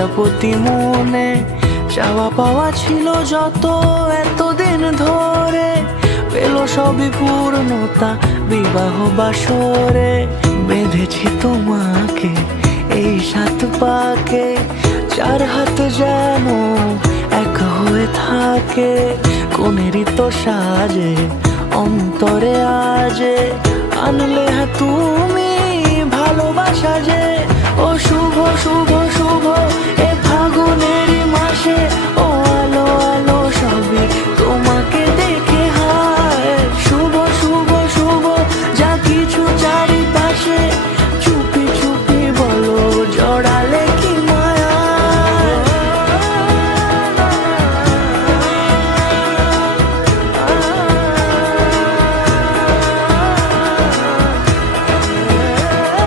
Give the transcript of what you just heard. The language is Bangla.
প্রজাপতি মনে চাওয়া পাওয়া ছিল যত এতদিন ধরে, পেল সবই পূর্ণতা বিবাহ বাসরে। বেঁধেছি তোমাকে এই 7 পাকে, 4 হাত যেন এক হয়ে থাকে। কোনেরই তো সাজে অন্তরে আজে আনলে তুমি ভালোবাসা যে। ও শুভ শুভ শুভ